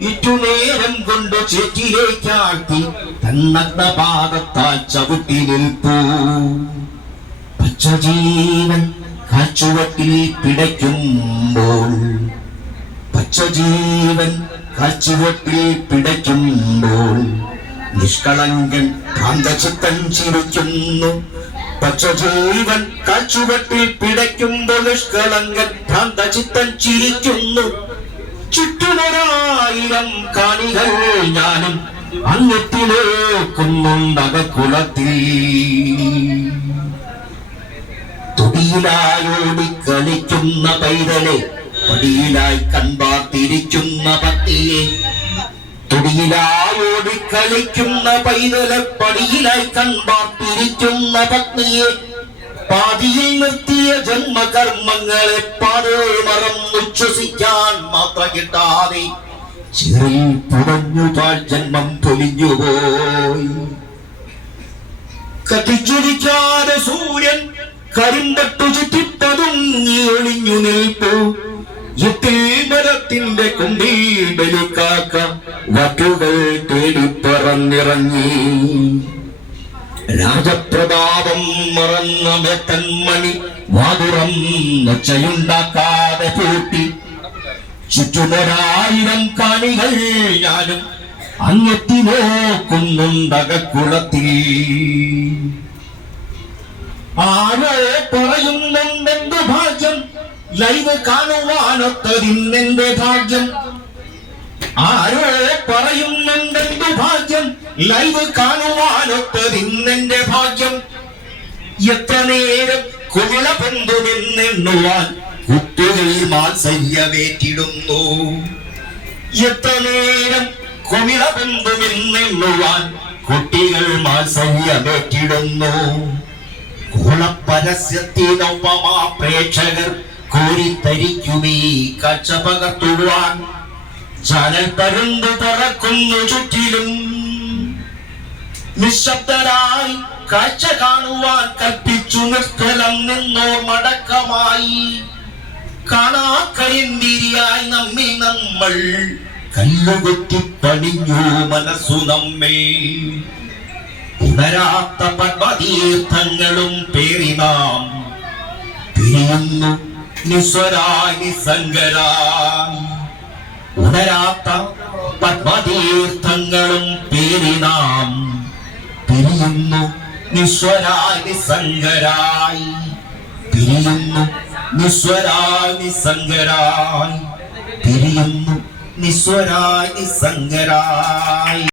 ഇറ്റുനേരം കൊണ്ട് ചേറ്റിലേക്കാഴ്ത്തി തന്നഗ്ന പാദത്താൽ ചവിട്ടി നിൽപ്പൂ. പച്ചജീവൻ കാച്ചുവട്ടിൽ പിടയ്ക്കുമ്പോൾ പച്ചജീവൻ കാച്ചുവട്ടിൽ പിടയ്ക്കുമ്പോൾ നിഷ്കളങ്കൻ കാന്തചിത്തൻ ചിരിക്കുന്നു. പച്ചജീവൻ കാച്ചുവട്ടിൽ പിടയ്ക്കുമ്പോൾ നിഷ്കളങ്കൻ കാന്തചിത്തൻ ചിരിക്കുന്നു. ചുറ്റുമൊരായിരം കാണികൾ ഞാനും അങ്ങത്തിലേക്കുന്നുണ്ടകക്കുളത്തിൽ തുടിയിലായോടി കളിക്കുന്ന പൈതലെ പടിയിലായി കൺപാർത്തിരിക്കുന്ന പത്തിയെ തുടിയിലായോടി കളിക്കുന്ന പൈതലെ പടിയിലായി കൺപാർത്തിരിക്കുന്ന പത്നിയെ പാതിയിൽ നിർത്തിയ ജന്മകർമ്മങ്ങളെ പാതേ മറന്നുച്ഛസിക്കാൻ മാത്രം കിട്ടാതെ ചിറിൽ പുടഞ്ഞു താൾ ജന്മം പൊലിഞ്ഞുപോയി. കത്തിച്ചൊലിക്കാതെ സൂര്യൻ കരിമ്പട്ടു ചുറ്റിപ്പതുങ്ങി ഒളിഞ്ഞു നിൽപ്പു. എത്തിൽ മരത്തിന്റെ ബലിക്കാക്ക വട്ടുകൾ തേടി പറന്നിറങ്ങി. രാജപ്രതാപം മറന്ന മേത്തന്മണി വാതുറം നൊച്ചയുണ്ടാക്കാതെ പൂട്ടി. ചുറ്റുമൊരായിരം കാണികൾ ഞാനും അങ്ങെത്തി നോക്കുന്നുണ്ടകക്കുളത്തിൽ. ആരോ പറയുന്നുണ്ടെന്തു ഭാഗ്യം? ലൈവ് കാണുവാനൊത്തതിന്നെന്റെ ഭാഗ്യം? ആരോ പറയുന്നുണ്ടെന്തു ഭാഗ്യം? ലൈവ് കാണുവാനൊത്തതിന്നെന്റെ ഭാഗ്യം? എത്ര നേരം കുമിള ബന്ധുവെന്നെണ്ണുവാൻ കുട്ടികൾ മാത്സര്യമേറ്റിടുന്നു എത്ര നേരം കുമിള ബന്ധുവെന്നെണ്ണുവാൻ കുട്ടികൾ മാത്സല്യമേറ്റിടുന്നു കുളപ്പരസ്യത്തിനൊപ്പമാ പ്രേക്ഷകർ കോരിത്തരിക്കുമീ കാഴ്ച പകർത്തുവാൻ ജനൽ പരുന്ത് പറക്കുന്നു ചുറ്റിലും. നിശബ്ദരായി കാഴ്ച കാണുവാൻ കൽപ്പിച്ചു നിഷ്ഫലം നിന്നോ മടക്കമായി. കാണാക്കരിന്തിരിയായി നമ്മി നമ്മൾ. കല്ലുകുത്തി പണിഞ്ഞു മനസ്സു നമ്മെ. ഉണരാത്ത പദ്മതീർത്ഥങ്ങളും പേറി നാം. തിരിയുന്നു നിസ്വരായി നിസ്സംഗരായി ഉണരാത്ത പത്മതീർത്ഥങ്ങളും പേറി നാം. തിരിയുന്നു നിസ്വരായി നിസ്സംഗരായി. പിരിയുന്നു നിസ്വരായി നിസ്സംഗരായി തിരിയുന്നു നിസ്വരായി നിസ്സംഗരായി